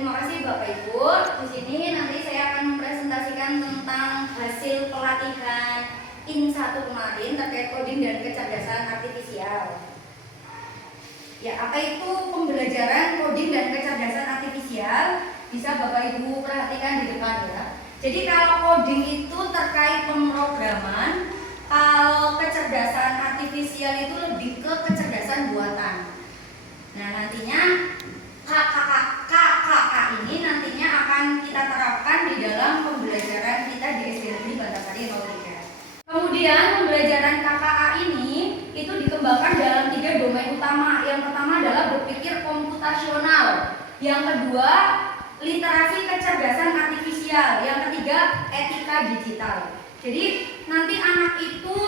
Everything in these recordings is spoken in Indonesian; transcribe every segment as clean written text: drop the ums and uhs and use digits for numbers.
terima kasih Bapak Ibu. Di sini nanti saya akan mempresentasikan tentang hasil pelatihan IN 1 kemarin terkait coding dan kecerdasan artifisial. Ya, apa itu pembelajaran coding dan kecerdasan artifisial? Bisa Bapak Ibu perhatikan di depan ya. Jadi kalau coding itu terkait pemrograman, kalau kecerdasan artifisial itu lebih ke kecerdasan buatan. Nah, nantinya KKK ini nantinya akan kita terapkan di dalam pembelajaran kita di SD Negeri Bantarsari 03. Kemudian pembelajaran KKA ini itu dikembangkan dalam 3 domain utama. Yang pertama adalah berpikir komputasional, yang kedua literasi kecerdasan artifisial, yang ketiga etika digital. Jadi nanti anak itu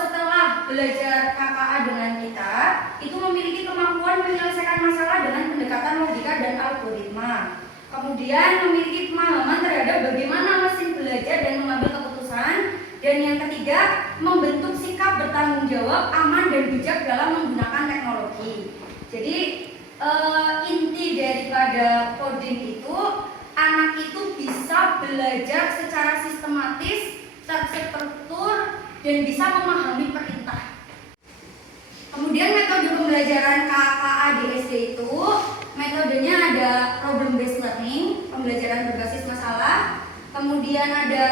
setelah belajar KKA dengan kita itu memiliki kemampuan menyelesaikan masalah dengan pendekatan logika dan algoritma. Kemudian memiliki pemahaman terhadap bagaimana mesin belajar dan mengambil keputusan. Dan yang ketiga, membentuk sikap bertanggung jawab, aman dan bijak dalam menggunakan teknologi. Jadi inti daripada coding itu, anak itu bisa belajar secara sistematis, terstruktur, dan bisa memahami perintah. Kemudian metode pembelajaran KKA di SD itu, metodenya ada problem based learning, pembelajaran berbasis masalah. Kemudian ada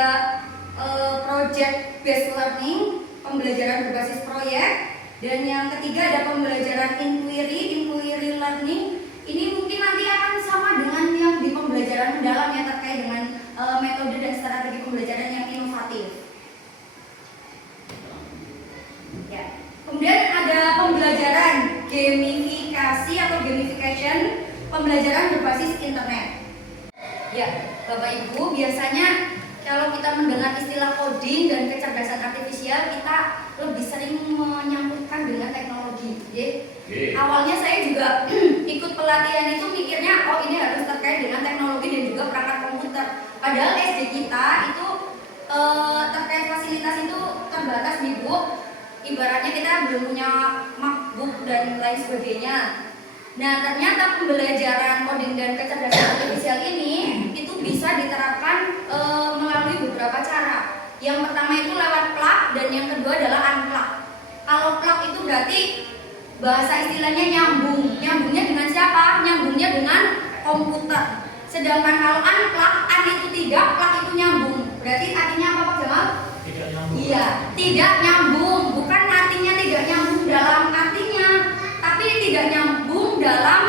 project based learning, pembelajaran berbasis proyek. Dan yang ketiga ada pembelajaran inquiry learning. Ini mungkin nanti akan sama dengan yang di pembelajaran mendalam yang terkait dengan metode dan strategi pembelajaran yang inovatif. Ya. Kemudian ada pembelajaran gamifikasi atau gamification, pembelajaran berbasis internet. Ya, Bapak Ibu, biasanya kalau kita mendengar istilah coding dan kecerdasan artifisial, kita lebih sering menyangkutkan dengan teknologi. Awalnya saya juga ikut pelatihan itu mikirnya, oh ini harus terkait dengan teknologi dan juga perangkat komputer. Padahal SD kita itu terkait fasilitas itu terbatas nih Bu. Ibaratnya kita belum punya MacBook dan lain sebagainya. Nah, ternyata pembelajaran coding dan kecerdasan artifisial ini itu bisa diterapkan melalui beberapa cara. Yang pertama itu lewat plug dan yang kedua adalah unplug. Kalau plug itu berarti bahasa istilahnya nyambung. Nyambungnya dengan siapa? Nyambungnya dengan komputer. Sedangkan kalau unplug, un itu tidak, plug itu nyambung. Berarti artinya apa Pak Jamal? Tidak nyambung. Iya, tidak nyambung. Bukan artinya tidak nyambung dalam artinya, tapi tidak nyambung dalam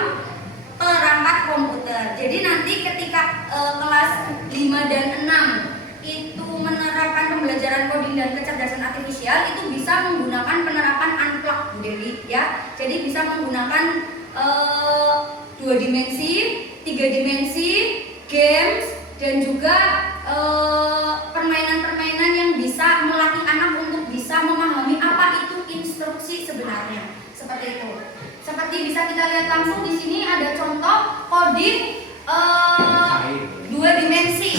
perangkat komputer. Jadi nanti ketika kelas 5 dan 6 itu menerapkan pembelajaran coding dan kecerdasan artifisial, itu bisa menggunakan penerapan unplug Bu Dewi ya. Jadi bisa menggunakan 2 dimensi, 3 dimensi, games dan juga permainan-permainan yang bisa melatih anak untuk bisa memahami apa itu instruksi sebenarnya. Seperti itu. Seperti bisa kita lihat langsung di sini ada contoh coding 2 dimensi.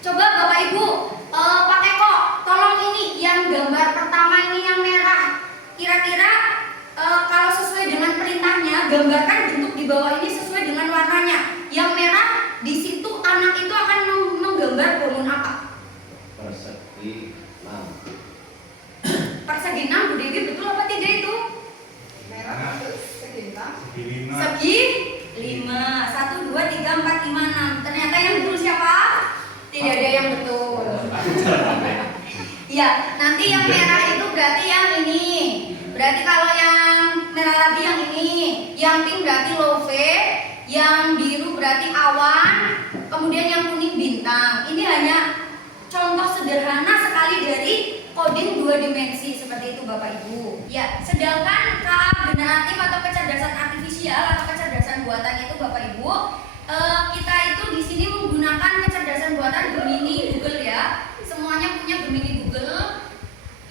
Coba Bapak Ibu, Pak Eko, tolong ini yang gambar pertama ini yang merah. Kira-kira kalau sesuai dengan perintahnya, gambarkan bentuk di bawah ini sesuai dengan warnanya. Yang merah di situ anak itu akan menggambar bangun apa? Persegi 6. Persegi 6 Bu Dewi, betul apa tidak itu? Merah segi 6. Segi 5. 1, 2, 3, 4, 5, 6. Ternyata yang betul siapa? Tidak ada yang betul. Ya, nanti yang merah itu berarti yang ini. Berarti kalau yang merah lagi yang ini. Yang pink berarti love. Yang biru berarti awan. Kemudian yang kuning bintang. Ini hanya contoh sederhana sekali dari coding 2 dimensi seperti itu Bapak Ibu. Ya, sedangkan KA generatif atau kecerdasan artifisial atau kecerdasan buatan itu Bapak Ibu, kita itu di sini menggunakan kecerdasan buatan Gemini Google ya. Semuanya punya Gemini Google.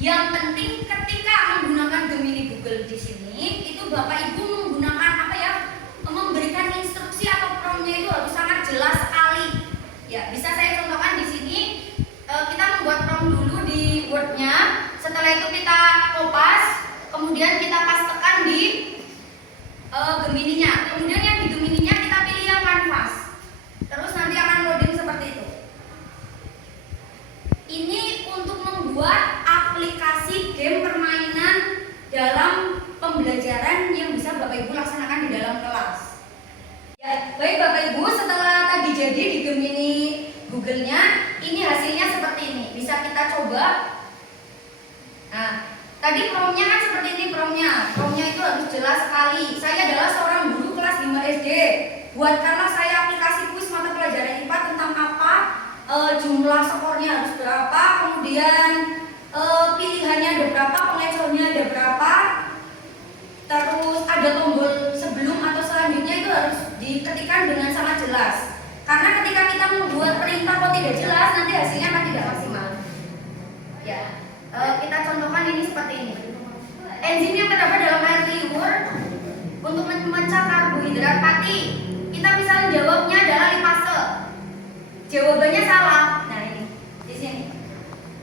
Yang penting ketika menggunakan Gemini Google di sini itu Bapak Ibu menggunakan apa ya? Memberikan instruksi atau promptnya itu harus sangat jelas sekali. Ya, bisa saya contohkan di sini. Kita membuat prompt dulu di Word-nya. Setelah itu kita kopas, kemudian kita pastekan di Gemini-nya. Kemudian yang di Gemini-nya kita pilih yang kanvas. Baik Bapak Ibu, setelah tadi jadi di Gemini Google-nya, ini hasilnya seperti ini. Bisa kita coba. Nah, tadi promnya kan seperti ini promnya. Promnya itu harus jelas sekali. Saya adalah seorang guru kelas 5 SD. Buatkanlah saya aplikasi kuis mata pelajaran IPA tentang apa, jumlah skornya harus berapa, kemudian pilihannya ada berapa, pengecornya ada berapa, terus ada tombol sebelum atau selanjutnya itu harus diketikkan dengan sangat jelas. Karena ketika kita membuat perintah kok tidak jelas, nanti hasilnya akan tidak maksimal. Ya, kita contohkan ini seperti ini. Enzim yang terdapat dalam air liur untuk memecah karbohidrat pati. Kita bisa menjawabnya adalah lipase. Jawabannya salah. Nah ini di sini.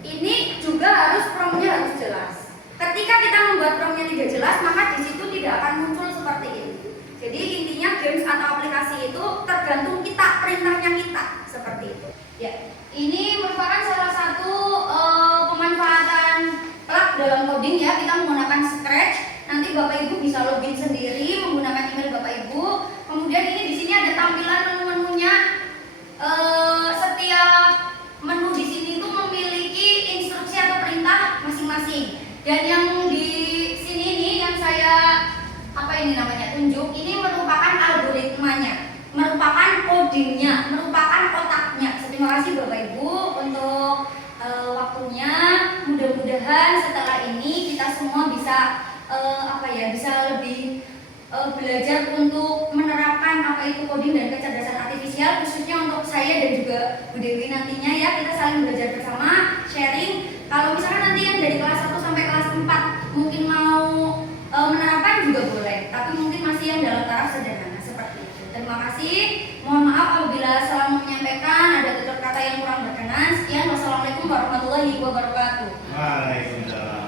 Ini juga harus promnya harus jelas. Ketika kita membuat promnya tidak jelas, maka di situ tidak akan muncul seperti ini. Jadi intinya games atau aplikasi itu tergantung kita, perintahnya kita seperti itu. Ya, ini merupakan salah satu pemanfaatan plug dalam coding ya. Kita menggunakan Scratch. Nanti Bapak Ibu bisa login sendiri menggunakan email Bapak Ibu. Kemudian ini di sini ada tampilan menu-menunya. Setiap menu di sini itu memiliki instruksi atau perintah masing-masing. Dan yang di sini ini yang saya tunjuk, ini merupakan algoritmanya, merupakan codingnya, merupakan otaknya. Terima kasih Bapak Ibu untuk waktunya. Mudah-mudahan setelah ini kita semua bisa bisa lebih belajar untuk menerapkan apa itu coding dan kecerdasan artifisial, khususnya untuk saya dan juga Bu Dewi nantinya ya. Kita saling belajar bersama, sharing. Kalau misalkan nanti yang dari kelas 1 sampai kelas 4 mungkin mau menerapkan juga boleh, tapi mungkin masih yang dalam taraf sederhana seperti itu. Terima kasih. Mohon maaf apabila salah menyampaikan, ada tutur kata yang kurang berkenan. Sekian, wassalamualaikum warahmatullahi wabarakatuh. Waalaikumsalam.